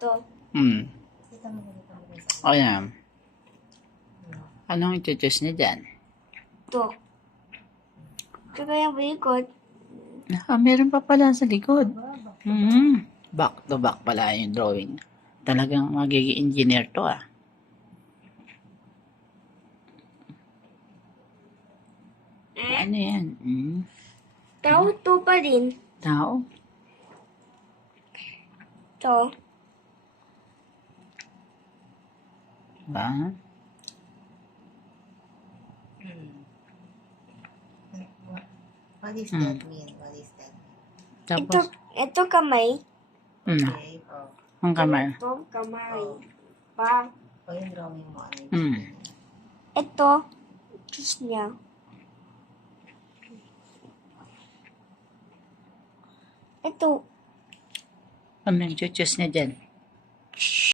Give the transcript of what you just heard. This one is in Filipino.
Ito. Kita mo ganito mo guys. O yan. Anong iti-choose niya dyan? Ito. Tsaka yung likod. Meron pa pala sa likod. Back to back pala yung drawing. Talagang magiging engineer to ah. Ano yan? Tao to pa din. Tao? Ito. Ba? What is that mean? What is that mean? Tapos, Ito kamay. Okay. ang kamay. Ito kamay. Pa. O yung drawing mo, ano yun? Ito. Choose niya. Ito. Ano yung choose niya dyan?